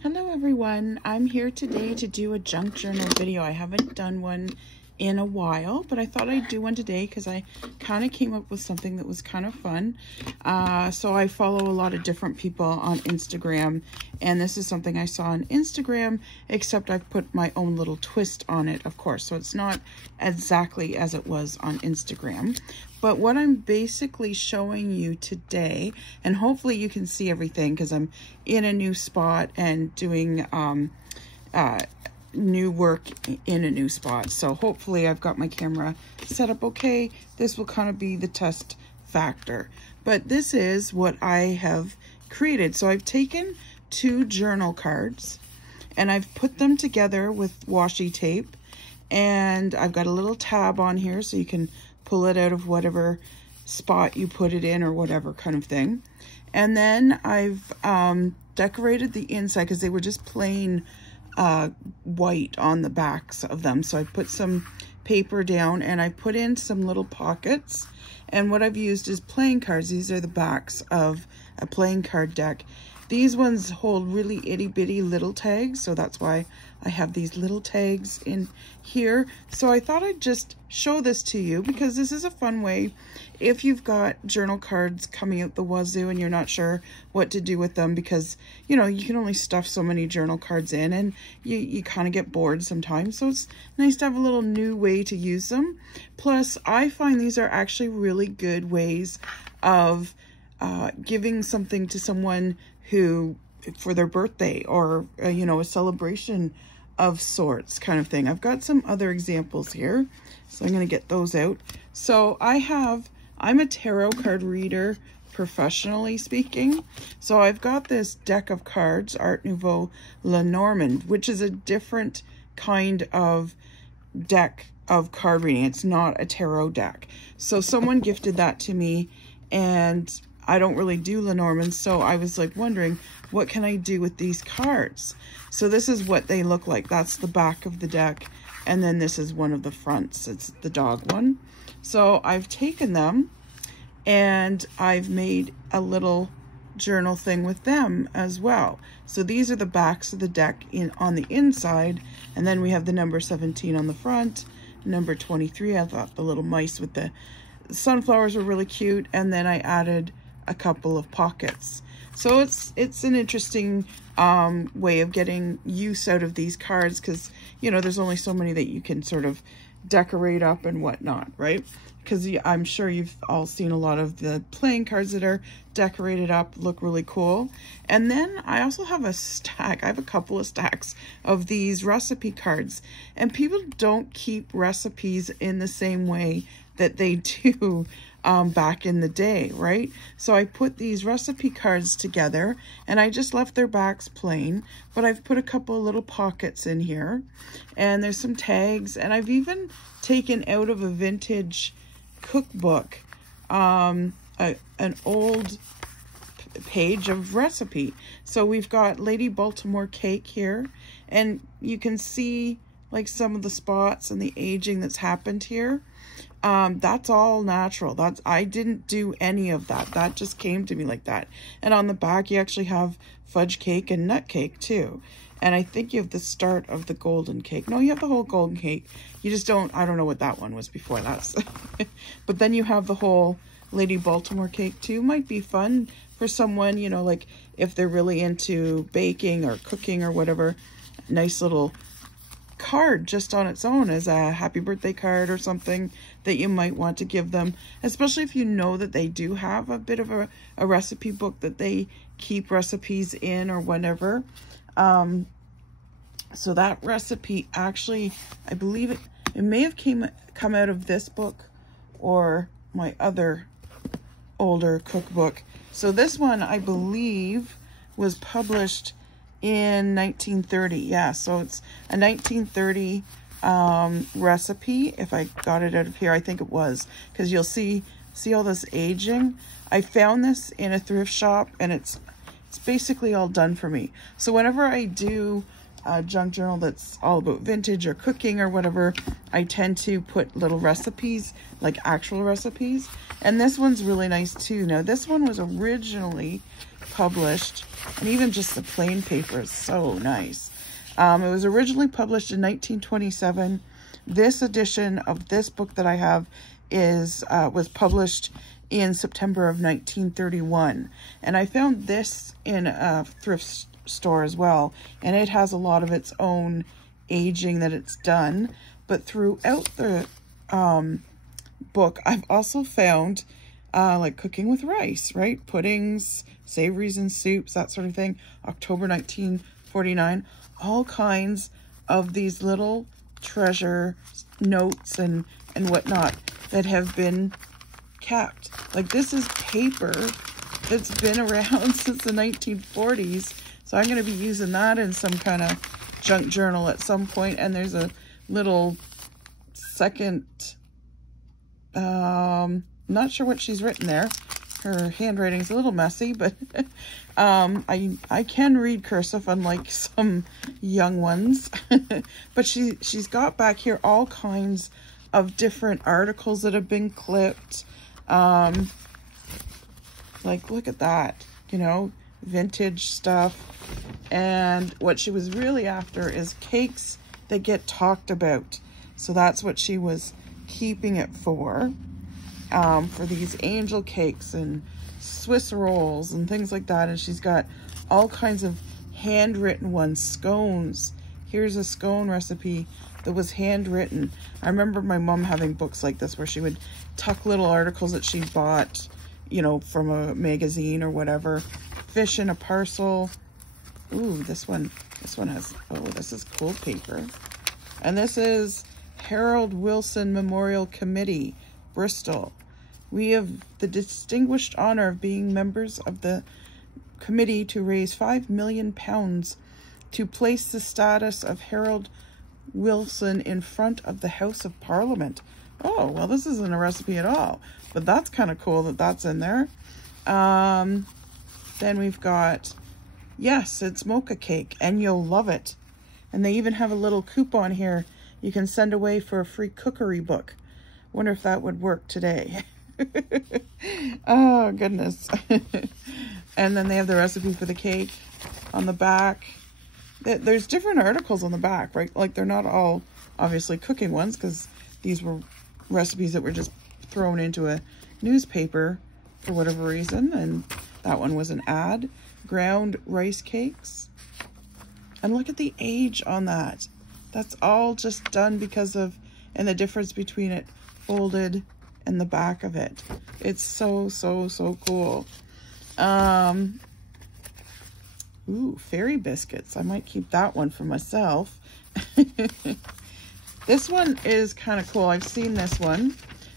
Hello everyone, I'm here today to do a junk journal video. I haven't done one in a while, but I thought I'd do one today because I kind of came up with something that was kind of fun. So I follow a lot of different people on Instagram, and this is something I saw on Instagram, except I've put my own little twist on it, of course. So it's not exactly as it was on Instagram. But what I'm basically showing you today, and hopefully you can see everything because I'm in a new spot and doing new work in a new spot. So hopefully I've got my camera set up okay. This will kind of be the test factor. But this is what I have created. So I've taken 2 journal cards and I've put them together with washi tape. And I've got a little tab on here so you can pull it out of whatever spot you put it in or whatever kind of thing. And then I've decorated the inside because they were just plain white on the backs of them. So I put some paper down and I put in some little pockets. And what I've used is playing cards. These are the backs of a playing card deck. These ones hold really itty bitty little tags, so that's why I have these little tags in here. So I thought I'd just show this to you because this is a fun way if you've got journal cards coming out the wazoo and you're not sure what to do with them, because you know you can only stuff so many journal cards in and you kind of get bored sometimes. So it's nice to have a little new way to use them. Plus I find these are actually really good ways of giving something to someone who for their birthday or you know, a celebration of sorts kind of thing. I've got some other examples here, so I'm going to get those out. So I'm a tarot card reader, professionally speaking. So I've got this deck of cards, Art Nouveau Lenormand, which is a different kind of deck of card reading. It's not a tarot deck. So someone gifted that to me, and I don't really do Lenormand, so I was like wondering, what can I do with these cards? So this is what they look like. That's the back of the deck, and then this is one of the fronts. It's the dog one. So I've taken them and I've made a little journal thing with them as well. So these are the backs of the deck on the inside, and then we have the number 17 on the front, number 23. I thought the little mice with the sunflowers were really cute, and then I added a couple of pockets. So it's an interesting way of getting use out of these cards, because you know there's only so many that you can sort of decorate up and whatnot, right? Because I'm sure you've all seen a lot of the playing cards that are decorated up, look really cool. And then I also have a stack. I have a couple of stacks of these recipe cards, and people don't keep recipes in the same way that they do back in the day, right? So I put these recipe cards together and I just left their backs plain, but I've put a couple of little pockets in here, and there's some tags, and I've even taken out of a vintage cookbook an old page of recipe. So we've got Lady Baltimore cake here, and you can see like some of the spots and the aging that's happened here. That's all natural. I didn't do any of that. That just came to me like that. And on the back, you actually have fudge cake and nut cake too. And I think you have the start of the golden cake. No, you have the whole golden cake. You just don't, I don't know what that one was before that. But then you have the whole Lady Baltimore cake too. Might be fun for someone, you know, like if they're really into baking or cooking or whatever. Nice little card just on its own as a happy birthday card or something that you might want to give them, especially if you know that they do have a bit of a recipe book that they keep recipes in or whatever. So that recipe actually, I believe it may have come out of this book or my other older cookbook. So this one I believe was published in 1930. Yeah, so it's a 1930 recipe. If I got it out of here, I think it was, because you'll see all this aging. I found this in a thrift shop, and it's basically all done for me. So whenever I do junk journal that's all about vintage or cooking or whatever, I tend to put little recipes, like actual recipes. And this one's really nice too. Now this one was originally published, and even just the plain paper is so nice. It was originally published in 1927. This edition of this book that I have was published in September of 1931. And I found this in a thrift store as well, and it has a lot of its own aging that it's done. But throughout the book, I've also found like cooking with rice, right? Puddings, savories and soups, that sort of thing. October 1949. All kinds of these little treasure notes and whatnot that have been kept. Like this is paper that's been around since the 1940s. So I'm going to be using that in some kind of junk journal at some point. And there's a little second, not sure what she's written there. Her handwriting's a little messy, but I can read cursive, unlike some young ones. But she's got back here all kinds of different articles that have been clipped. Like, look at that, you know, vintage stuff. And what she was really after is cakes that get talked about. So that's what she was keeping it for these angel cakes and Swiss rolls and things like that. And she's got all kinds of handwritten ones, scones. Here's a scone recipe that was handwritten. I remember my mom having books like this where she would tuck little articles that she bought, you know, from a magazine or whatever. Fish in a parcel. Ooh, this one has, oh, this is cool paper. And this is Harold Wilson Memorial Committee, Bristol. We have the distinguished honor of being members of the committee to raise £5 million to place the status of Harold Wilson in front of the House of Parliament. Oh, well, this isn't a recipe at all, but that's kind of cool that that's in there. Then we've got, yes, it's mocha cake, and you'll love it. And they even have a little coupon here you can send away for a free cookery book. Wonder if that would work today. Oh, goodness. And then they have the recipe for the cake on the back. There's different articles on the back, right? Like, they're not all obviously cooking ones, because these were recipes that were just thrown into a newspaper for whatever reason. And that one was an ad. Ground rice cakes. And look at the age on that. That's all just done because of, and the difference between it folded and the back of it. It's so, so, so cool. Ooh, fairy biscuits. I might keep that one for myself. This one is kind of cool. I've seen this one.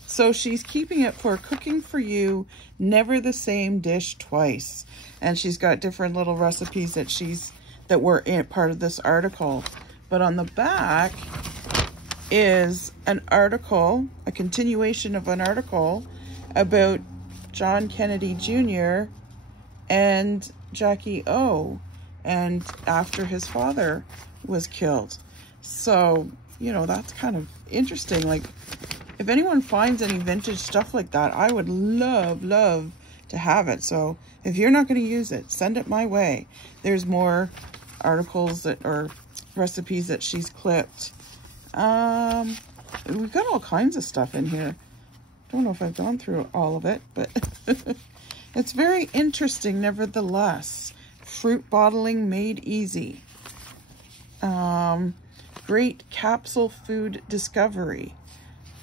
So she's keeping it for cooking for you, never the same dish twice. And she's got different little recipes that were in part of this article. But on the back is an article, a continuation of an article about John Kennedy Jr. and Jackie O, and after his father was killed. So, you know, that's kind of interesting. Like, if anyone finds any vintage stuff like that, I would love to have it. So if you're not going to use it, send it my way. There's more articles that are recipes that she's clipped. We've got all kinds of stuff in here. Don't know if I've gone through all of it, but it's very interesting nevertheless. Fruit bottling made easy. Great capsule food discovery.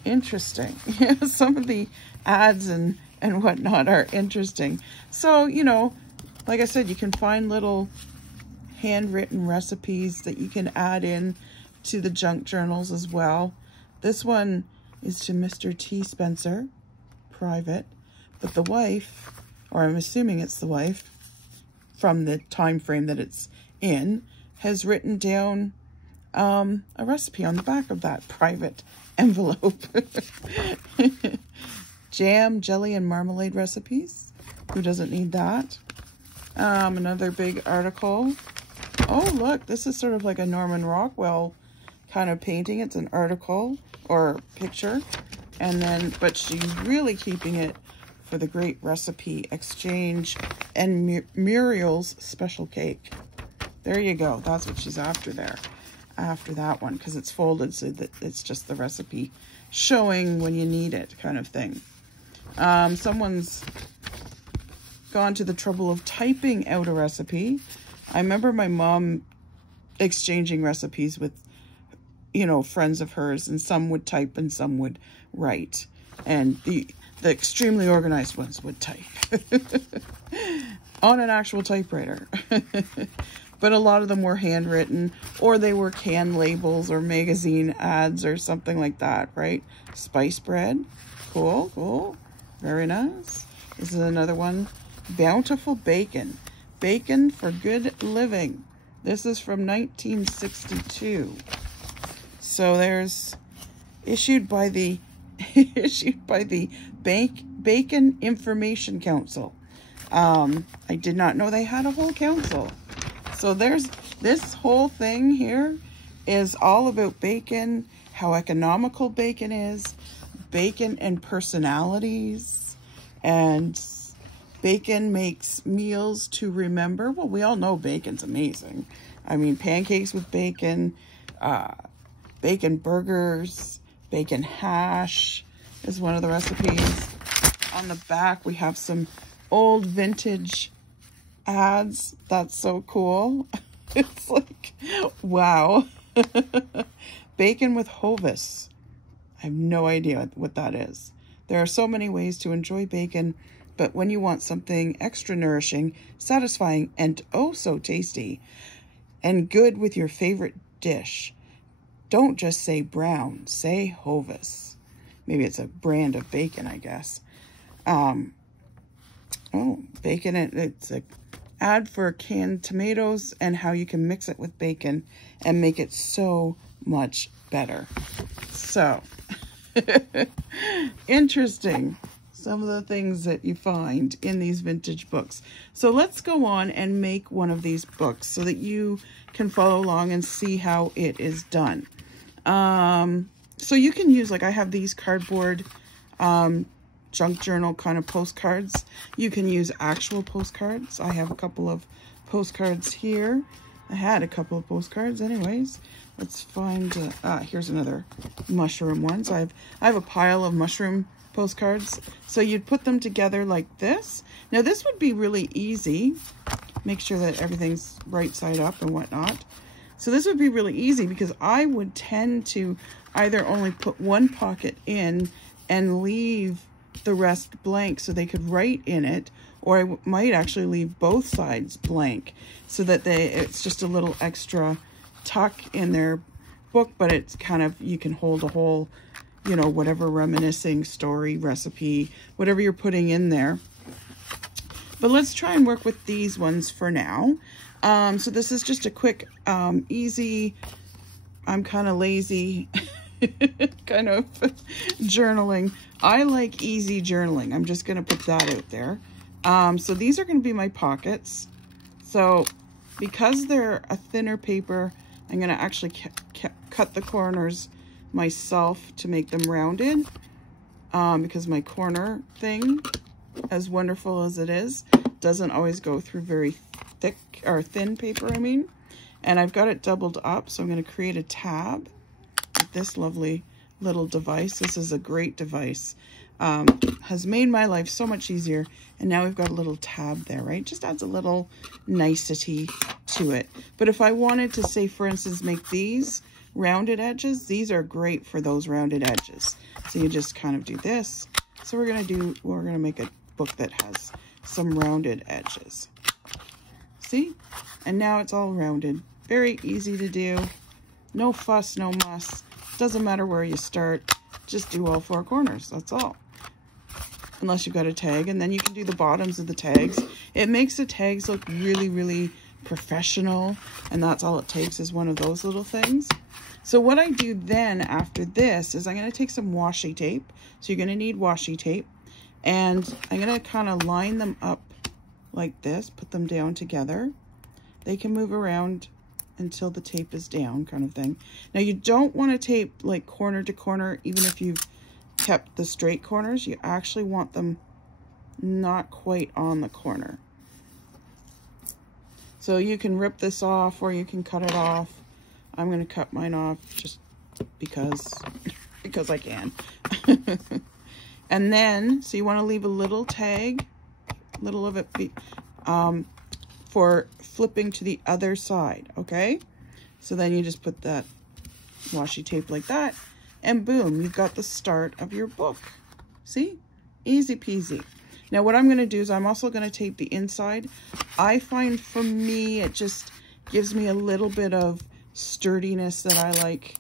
Interesting. Yeah, some of the ads and whatnot are interesting. So, you know, like I said, you can find little handwritten recipes that you can add in to the junk journals as well. This one is to Mr. T. Spencer, private, but the wife, or I'm assuming it's the wife from the time frame that it's in, has written down a recipe on the back of that private envelope. Jam, jelly, and marmalade recipes. Who doesn't need that? Another big article. Oh, look, this is sort of like a Norman Rockwell kind of painting. It's an article or picture. And then, but she's really keeping it for the Great Recipe Exchange and Muriel's Special Cake. There you go. That's what she's after there. After that one, because it's folded so that it's just the recipe showing when you need it kind of thing. Someone's gone to the trouble of typing out a recipe. I remember my mom exchanging recipes with, you know, friends of hers, and some would type and some would write. And the extremely organized ones would type on an actual typewriter. But a lot of them were handwritten, or they were can labels or magazine ads or something like that, right? Spice bread. Cool, cool. Very nice. This is another one. Bountiful bacon. Bacon for good living. This is from 1962. So there's issued by the Bacon Information Council. I did not know they had a whole council. So there's this whole thing here is all about bacon, how economical bacon is, bacon and personalities, and bacon makes meals to remember. Well, we all know bacon's amazing. I mean, pancakes with bacon, bacon burgers, bacon hash is one of the recipes. On the back, we have some old vintage ads. That's so cool. It's like, wow. Bacon with Hovis. I have no idea what that is. There are so many ways to enjoy bacon, but when you want something extra nourishing, satisfying, and oh so tasty, and good with your favorite dish, don't just say Brown, say Hovis. Maybe it's a brand of bacon, I guess. Oh, bacon, it's a ad for canned tomatoes and how you can mix it with bacon and make it so much better. So, interesting. Some of the things that you find in these vintage books. So let's go on and make one of these books so that you can follow along and see how it is done. So you can use, like I have these cardboard junk journal kind of postcards. You can use actual postcards. I have a couple of postcards here. I had a couple of postcards anyways. Let's find, here's another mushroom one. So I have a pile of mushroom postcards. So you'd put them together like this. Now this would be really easy. Make sure that everything's right side up and whatnot. So this would be really easy because I would tend to either only put one pocket in and leave the rest blank so they could write in it, or I might actually leave both sides blank so that it's just a little extra tuck in their book, but it's kind of, you can hold a whole, you know, whatever reminiscing story, recipe, whatever you're putting in there. But let's try and work with these ones for now. So this is just a quick, easy, I'm kind of lazy kind of journaling. I like easy journaling. I'm just going to put that out there. So these are going to be my pockets. So because they're a thinner paper, I'm going to actually cut the corners myself to make them rounded. Because my corner thing, as wonderful as it is, doesn't always go through very thick or thin paper, I mean. And I've got it doubled up, so I'm going to create a tab with this lovely little device. This is a great device. Has made my life so much easier. And now we've got a little tab there, right? Just adds a little nicety to it. But if I wanted to say, for instance, make these rounded edges, these are great for those rounded edges. So you just kind of do this. So we're going to make a book that has some rounded edges. See? And now it's all rounded. Very easy to do. No fuss, no muss. Doesn't matter where you start. Just do all four corners. That's all. Unless you've got a tag. And then you can do the bottoms of the tags. It makes the tags look really, really professional. And that's all it takes, is one of those little things. So what I do then after this is I'm going to take some washi tape. So you're going to need washi tape. And I'm going to kind of line them up like this. Put them down together. they can move around until the tape is down, kind of thing. Now you don't want to tape like corner to corner, even if you've kept the straight corners. You actually want them not quite on the corner. So you can rip this off or you can cut it off. I'm going to cut mine off just because I can. And then, so you want to leave a little tag, little of it for flipping to the other side, okay? So then you just put that washi tape like that, and boom, you've got the start of your book. See? Easy peasy. Now what I'm going to do is I'm also going to tape the inside. I find for me, it just gives me a little bit of sturdiness that I like.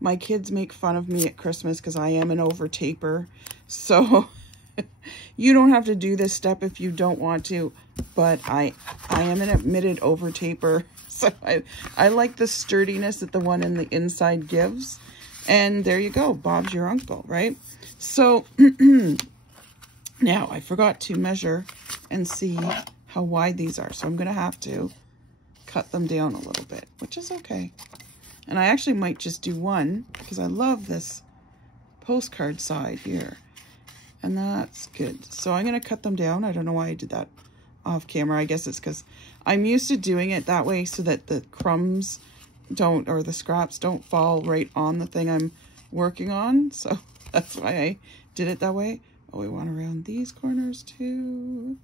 My kids make fun of me at Christmas because I am an over taper. So you don't have to do this step if you don't want to, but I am an admitted over taper. So I like the sturdiness that the one in the inside gives. And there you go, Bob's your uncle, right? So now I forgot to measure and see how wide these are. So I'm going to have to cut them down a little bit, which is okay. And I actually might just do one because I love this postcard side here. And that's good. So I'm going to cut them down. I don't know why I did that off camera. I guess it's because I'm used to doing it that way so that the crumbs don't, or the scraps don't fall right on the thing I'm working on. So that's why I did it that way. Oh, we want around these corners too.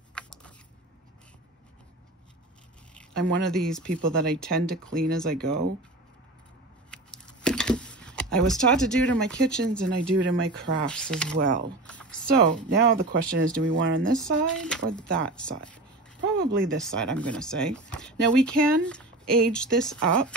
I'm one of these people that I tend to clean as I go. I was taught to do it in my kitchens and I do it in my crafts as well. So now the question is, do we want on this side or that side? Probably this side, I'm going to say. Now we can age this up.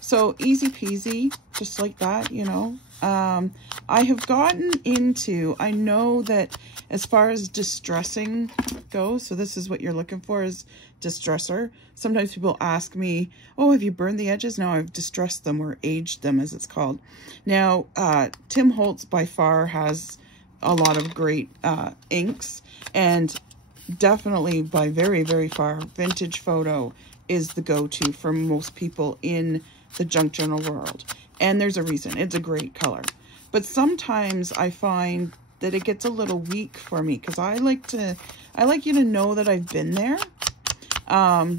So easy peasy, just like that, you know. I have gotten into, I know that as far as distressing goes, so this is what you're looking for is distresser. Sometimes people ask me, oh, have you burned the edges? No, I've distressed them or aged them as it's called. Now, Tim Holtz by far has a lot of great inks, and definitely by very, very far, Vintage Photo is the go-to for most people in the junk journal world. And there's a reason. It's a great color. But sometimes I find that it gets a little weak for me because I like you to know that I've been there.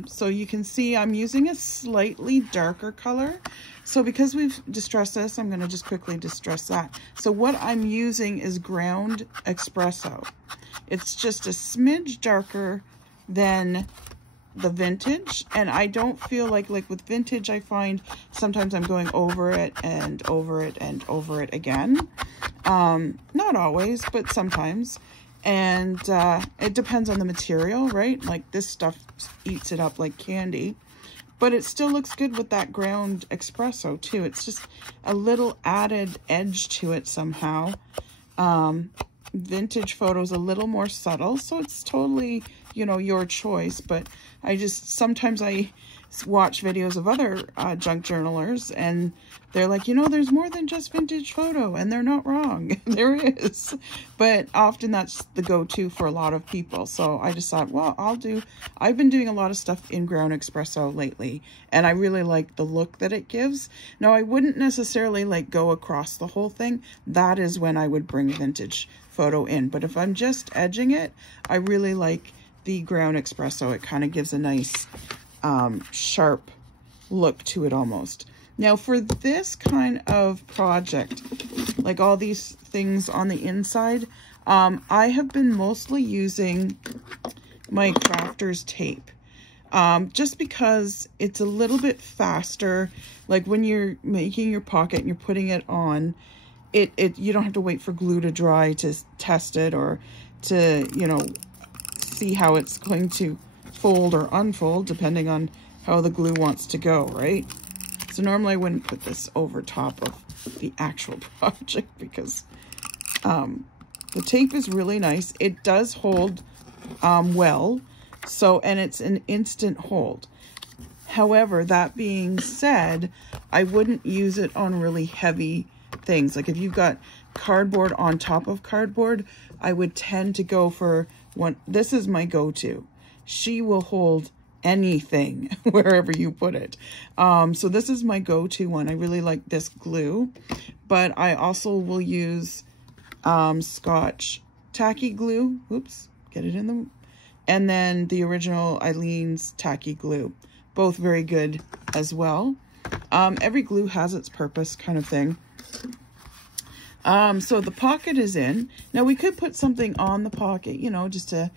So you can see I'm using a slightly darker color. So because we've distressed this, I'm going to just quickly distress that. So what I'm using is Ground Espresso. It's just a smidge darker than the Vintage, and I don't feel like with Vintage, I find sometimes I'm going over it and over it and over it again. Not always, but sometimes. And it depends on the material, right? Like this stuff eats it up like candy. But it still looks good with that Ground Espresso too. It's just a little added edge to it somehow. Vintage Photo's a little more subtle, so it's totally, you know, your choice. But sometimes I watch videos of other junk journalers and they're like, you know, there's more than just Vintage Photo, and they're not wrong. There is, but often that's the go-to for a lot of people. So I just thought, well, I've been doing a lot of stuff in Ground Espresso lately, and I really like the look that it gives. Now, I wouldn't necessarily like go across the whole thing. That is when I would bring Vintage Photo in. But if I'm just edging it, I really like the Ground Espresso. It kind of gives a nice sharp look to it almost. Now for this kind of project, like all these things on the inside, I have been mostly using my Crafters tape. Just because it's a little bit faster. Like when you're making your pocket and you're putting it on, you don't have to wait for glue to dry to test it or to, you know, see how it's going to fold or unfold depending on how the glue wants to go, right? So normally I wouldn't put this over top of the actual project because the tape is really nice. It does hold well, so, and it's an instant hold. However, that being said, I wouldn't use it on really heavy things. Like if you've got cardboard on top of cardboard, I would tend to go for one. This is my go-to. She will hold anything wherever you put it. So this is my go-to one. I really like this glue, but I also will use Scotch tacky glue. Oops, get it in the... And then the original Eileen's tacky glue. Both very good as well. Every glue has its purpose, kind of thing. So the pocket is in. Now we could put something on the pocket, you know, just to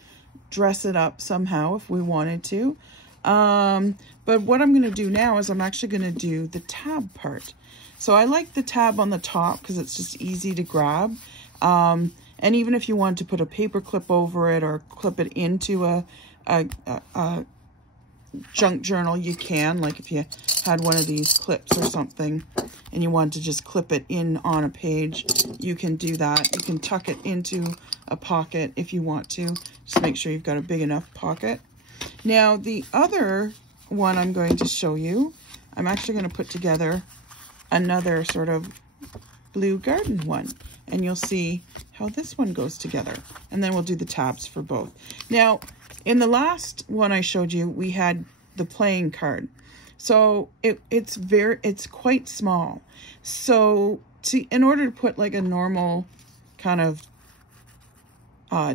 dress it up somehow if we wanted to. But what I'm going to do now is I'm actually going to do the tab part. So I like the tab on the top because it's just easy to grab. And even if you want to put a paper clip over it or clip it into a junk journal, you can. Like if you had one of these clips or something and you want to just clip it in on a page, you can do that. You can tuck it into a pocket if you want to. Just make sure you've got a big enough pocket. Now the other one I'm going to show you, I'm actually going to put together another sort of blue garden one, and you'll see how this one goes together, and then we'll do the tabs for both. Now in the last one I showed you, we had the playing card, so it's quite small. So in order to put like a normal kind of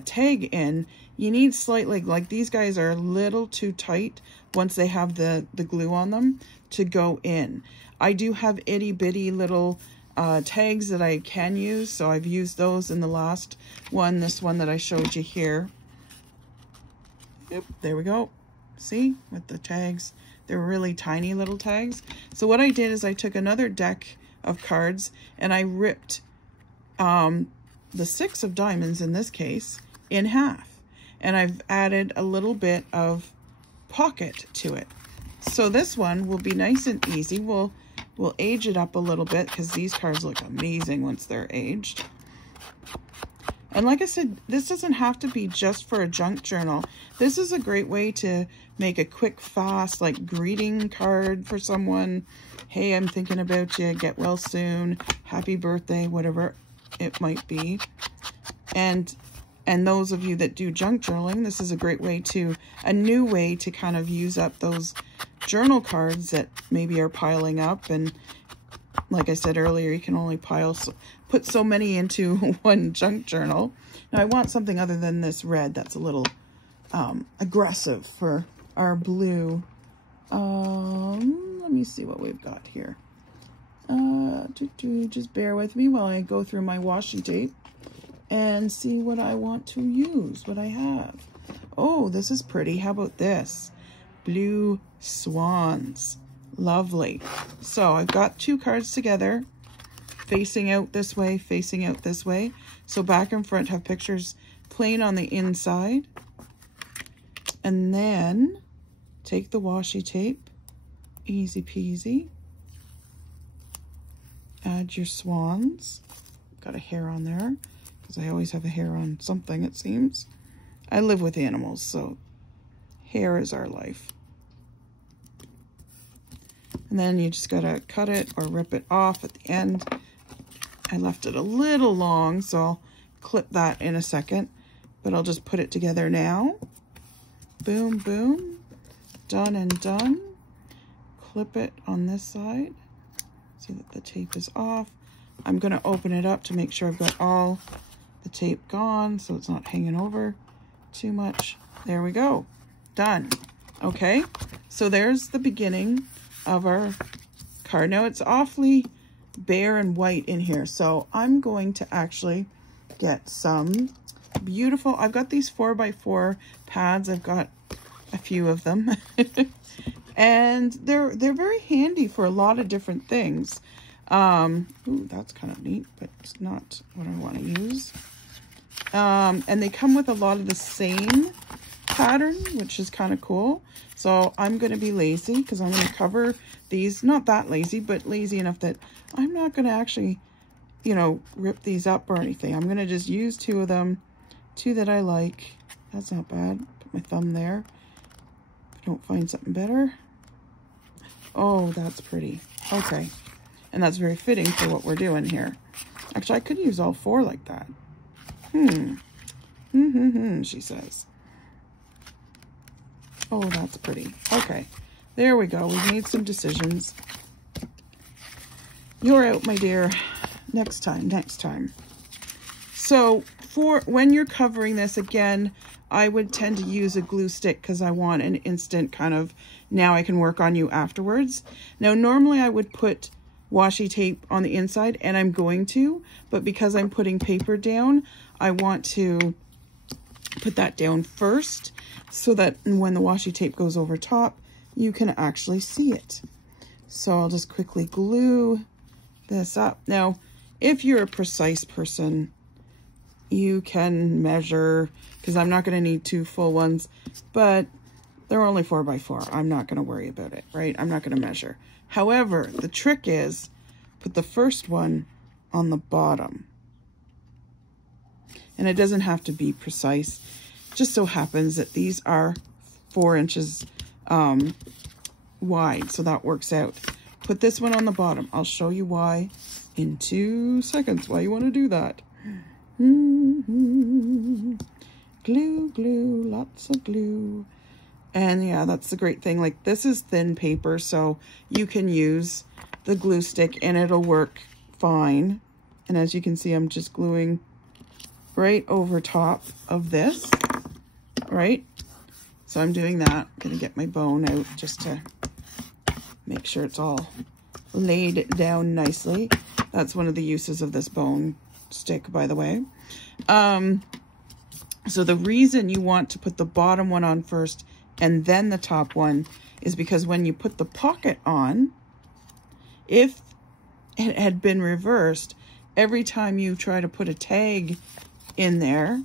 tag in, you need slightly, like these guys are a little too tight once they have the glue on them to go in. I do have itty bitty little tags that I can use, so I've used those in the last one, this one that I showed you here. Yep, there we go. See, with the tags, they're really tiny little tags. So what I did is I took another deck of cards and I ripped the 6 of diamonds in this case in half, and I've added a little bit of pocket to it. So this one will be nice and easy. We'll age it up a little bit because these cards look amazing once they're aged. And like I said, this doesn't have to be just for a junk journal. This is a great way to make a quick, fast, like greeting card for someone. Hey, I'm thinking about you, get well soon, happy birthday, whatever it might be. And those of you that do junk journaling, this is a great way to, a new way to kind of use up those journal cards that maybe are piling up. And like I said earlier, you can only put so many into one junk journal. Now I want something other than this red that's a little aggressive for our blue. Let me see what we've got here. Just bear with me while I go through my washi tape and see what I want to use, what I have. Oh, this is pretty. How about this? Blue swans. Lovely. So I've got 2 cards together, facing out this way, facing out this way. So back and front have pictures plain on the inside. And then take the washi tape, easy peasy. Add your swans. Got a hair on there, because I always have a hair on something, it seems. I live with animals, so hair is our life. And then you just gotta cut it or rip it off at the end. I left it a little long, so I'll clip that in a second, but I'll just put it together now. Boom, boom, done and done. Clip it on this side. See that the tape is off. I'm gonna open it up to make sure I've got all the tape gone so it's not hanging over too much. There we go, done. Okay, so there's the beginning of our card. Now it's awfully bare and white in here, so I'm going to actually get some beautiful, I've got these 4x4 pads. I've got a few of them and they're very handy for a lot of different things. Ooh, that's kind of neat, but it's not what I want to use. And they come with a lot of the same pattern, which is kind of cool. So I'm going to be lazy because I'm going to cover these, not that lazy, but lazy enough that I'm not going to actually, you know, rip these up or anything. I'm going to just use 2 of them, 2 that I like. That's not bad. Put my thumb there. If I don't find something better. Oh, that's pretty. Okay. And that's very fitting for what we're doing here. Actually, I could use all 4 like that. She says. Oh, that's pretty. Okay, there we go. We've made some decisions. You're out, my dear. Next time, next time. So for when you're covering this, again, I would tend to use a glue stick because I want an instant kind of, now I can work on you afterwards. Now, normally I would put washi tape on the inside, and I'm going to, but because I'm putting paper down, I want to put that down first so that when the washi tape goes over top, you can actually see it. So I'll just quickly glue this up. Now, if you're a precise person, you can measure, because I'm not going to need 2 full ones, but they're only 4 by 4. I'm not going to worry about it, right? I'm not going to measure. However, the trick is put the first one on the bottom. And it doesn't have to be precise. It just so happens that these are 4 inches wide, so that works out. Put this one on the bottom. I'll show you why in 2 seconds, why you want to do that. Glue, glue, lots of glue. And yeah, that's the great thing. Like, this is thin paper, so you can use the glue stick and it'll work fine. And as you can see, I'm just gluing right over top of this, right? So I'm doing that. I'm gonna get my bone out just to make sure it's all laid down nicely. That's one of the uses of this bone stick, by the way. So the reason you want to put the bottom one on first and then the top one is because when you put the pocket on, if it had been reversed, every time you try to put a tag in there,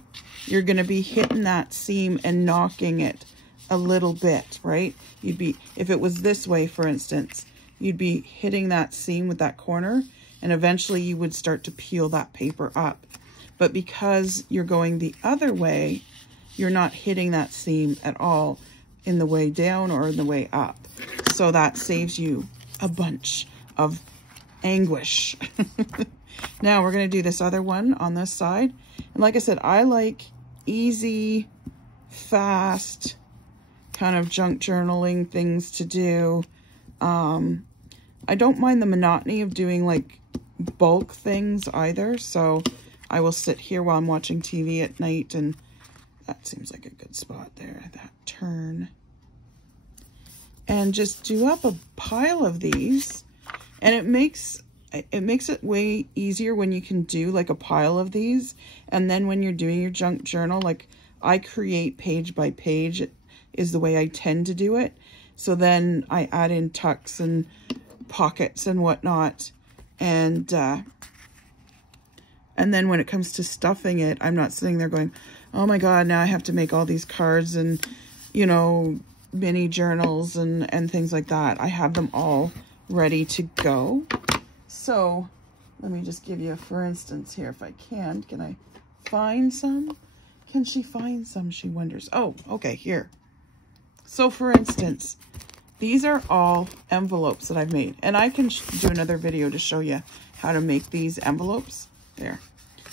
you're going to be hitting that seam and knocking it a little bit, right? You'd be, if it was this way, for instance, you'd be hitting that seam with that corner, and eventually you would start to peel that paper up. But because you're going the other way, you're not hitting that seam at all in the way down or in the way up. So that saves you a bunch of anguish. Now we're going to do this other one on this side. And like I said, I like easy, fast, kind of junk journaling things to do. I don't mind the monotony of doing like bulk things either. So I will sit here while I'm watching TV at night, and that seems like a good spot there, that turn. And just do up a pile of these, and it makes it way easier when you can do like a pile of these. And then when you're doing your junk journal, like I create page by page is the way I tend to do it. So then I add in tucks and pockets and whatnot. And then when it comes to stuffing it, I'm not sitting there going, oh my God, now I have to make all these cards and, you know, mini journals and things like that. I have them all ready to go. So let me just give you a for instance here, if I can. Can I find some? Can she find some, she wonders. Oh, okay, here. So for instance, these are all envelopes that I've made. And I can do another video to show you how to make these envelopes. There.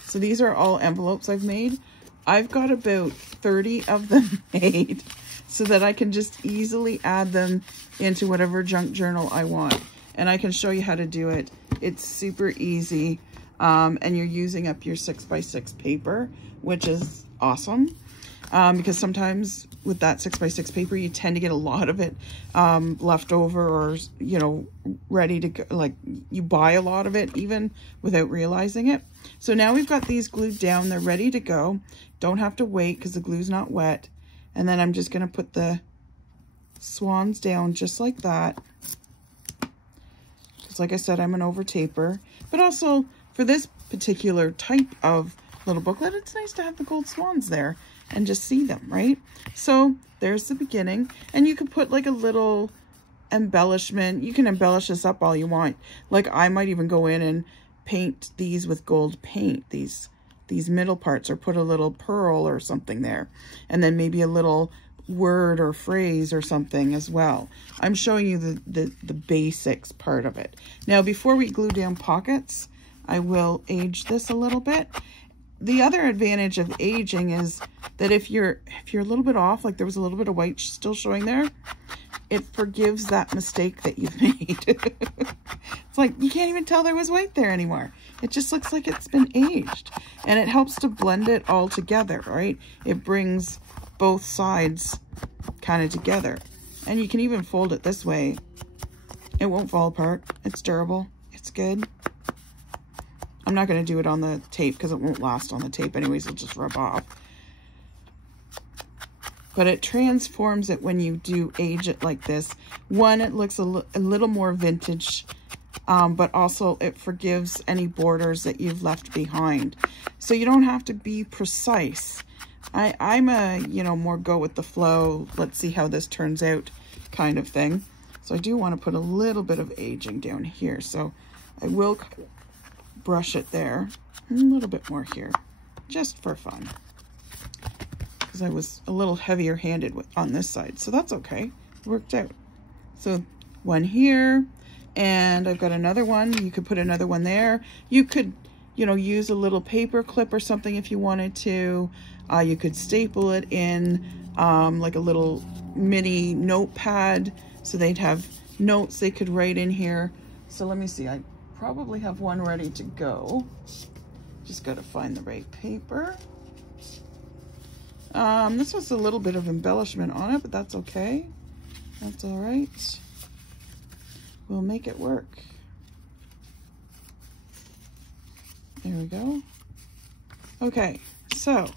So these are all envelopes I've made. I've got about 30 of them made so that I can just easily add them into whatever junk journal I want. And I can show you how to do it. It's super easy. And you're using up your 6x6 paper, which is awesome. Because sometimes with that 6x6 paper, you tend to get a lot of it left over, or, you know, ready to go. Like, you buy a lot of it even without realizing it. So now we've got these glued down. They're ready to go. Don't have to wait because the glue's not wet. And then I'm just going to put the swans down just like that. Because like I said, I'm an over taper. But also for this particular type of little booklet, it's nice to have the gold swans there and just see them, right? So there's the beginning, and you can put like a little embellishment. You can embellish this up all you want. Like I might even go in and paint these with gold paint, these middle parts, or put a little pearl or something there, and then maybe a little word or phrase or something as well. I'm showing you the basics part of it. Now before we glue down pockets, I will age this a little bit. the other advantage of aging is that if you're a little bit off, like there was a little bit of white still showing there, it forgives that mistake that you've made. It's like you can't even tell there was white there anymore. It just looks like it's been aged, and it helps to blend it all together, right? It brings both sides kind of together, and you can even fold it this way. It won't fall apart. It's durable. It's good. I'm not going to do it on the tape because it won't last on the tape anyways. It'll just rub off. But it transforms it when you do age it like this. One, it looks a little more vintage, but also it forgives any borders that you've left behind. So you don't have to be precise. I'm a, you know, more go with the flow, let's see how this turns out kind of thing. So I do want to put a little bit of aging down here. So I will brush it there, and a little bit more here, just for fun. Because I was a little heavier handed on this side, so that's okay. It worked out. So one here, and I've got another one. You could put another one there. You could, you know, use a little paper clip or something if you wanted to. You could staple it in like a little mini notepad, so they'd have notes they could write in here. So let me see, I probably have one ready to go. Just got to find the right paper. This was a little bit of embellishment on it, but that's okay. That's all right. We'll make it work. There we go. Okay, so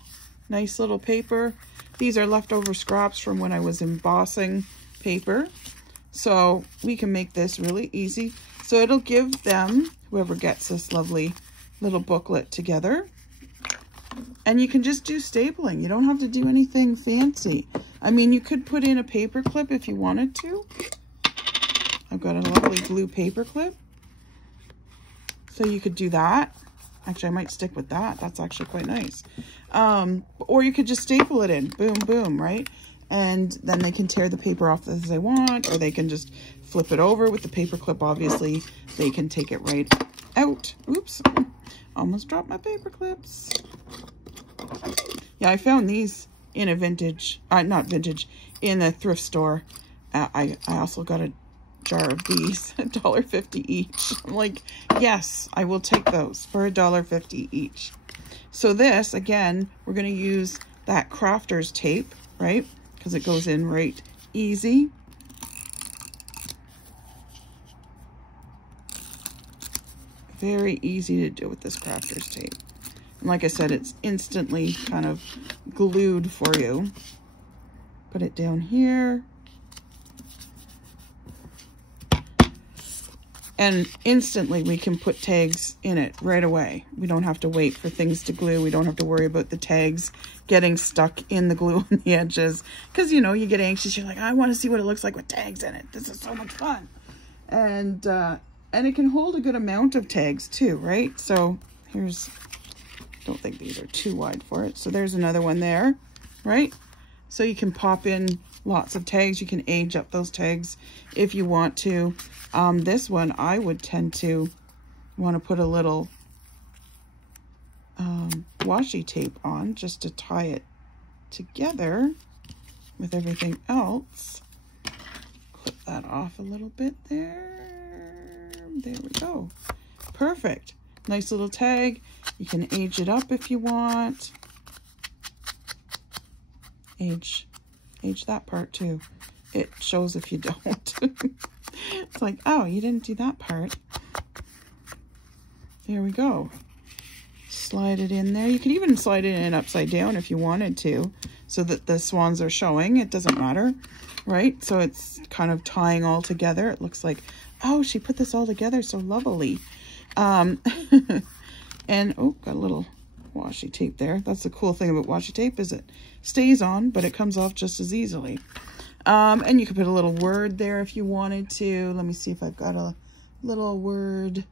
nice little paper. These are leftover scraps from when I was embossing paper. So we can make this really easy. So it'll give them, whoever gets this lovely little booklet together. And you can just do stapling. You don't have to do anything fancy. I mean, you could put in a paper clip if you wanted to. I've got a lovely blue paper clip. So you could do that. Actually, I might stick with that. That's actually quite nice. Or you could just staple it in. Boom, boom, right? And then they can tear the paper off as they want, or they can just flip it over with the paper clip. Obviously, they can take it right out. Oops, almost dropped my paper clips. Yeah, I found these in a vintage, not vintage, in a thrift store. I also got a jar of these, $1.50 each. I'm like, yes, I will take those for $1.50 each. So this, again, we're going to use that crafter's tape, right? Because it goes in right easy. Very easy to do with this crafter's tape. And like I said, it's instantly kind of glued for you. Put it down here. And instantly we can put tags in it right away. We don't have to wait for things to glue. We don't have to worry about the tags getting stuck in the glue on the edges. Because, you know, you get anxious. You're like, I want to see what it looks like with tags in it. This is so much fun. And it can hold a good amount of tags too, right? So here's, don't think these are too wide for it. So there's another one there, right? So you can pop in lots of tags. You can age up those tags if you want to. This one, I would tend to want to put a little washi tape on just to tie it together with everything else. Clip that off a little bit there. There we go. Perfect. Nice little tag. You can age it up if you want. Age that part too. It shows if you don't. It's like, oh, you didn't do that part. There we go. Slide it in there. You could even slide it in upside down if you wanted to, so that the swans are showing. It doesn't matter, right? So it's kind of tying all together. It looks like, oh, she put this all together so lovely. And, oh, got a little washi tape there. That's the cool thing about washi tape, is it stays on, but it comes off just as easily. And you could put a little word there if you wanted to. Let me see if I've got a little word.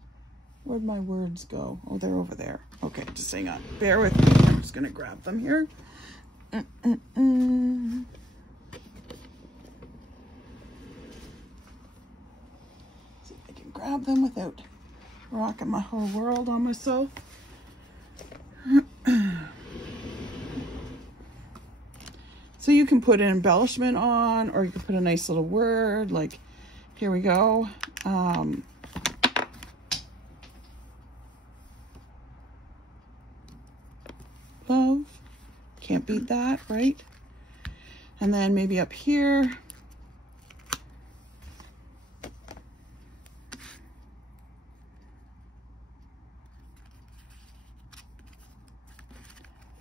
Where'd my words go? Oh, they're over there. Okay, just hang on. Bear with me. I'm just going to grab them here. See if I can grab them without rocking my whole world on myself. So you can put an embellishment on, or you can put a nice little word, like, here we go. Love. Can't beat that, right? And then maybe up here.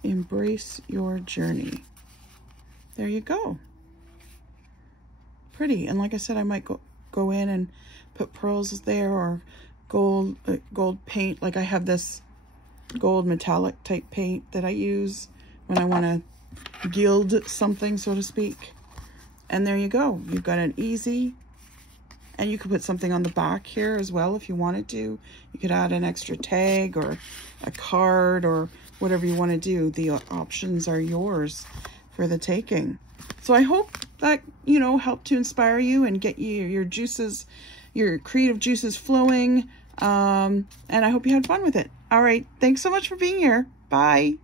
Embrace your journey. There you go. Pretty. And like I said, I might go in and put pearls there, or gold paint. Like I have this gold metallic type paint that I use when I want to gild something, so to speak. And there you go. You've got an easy, and you could put something on the back here as well if you wanted to. You could add an extra tag or a card or whatever you want to do. The options are yours for the taking. So I hope that, you know, helped to inspire you and get you your juices, your creative juices flowing. And I hope you had fun with it. All right. Thanks so much for being here. Bye.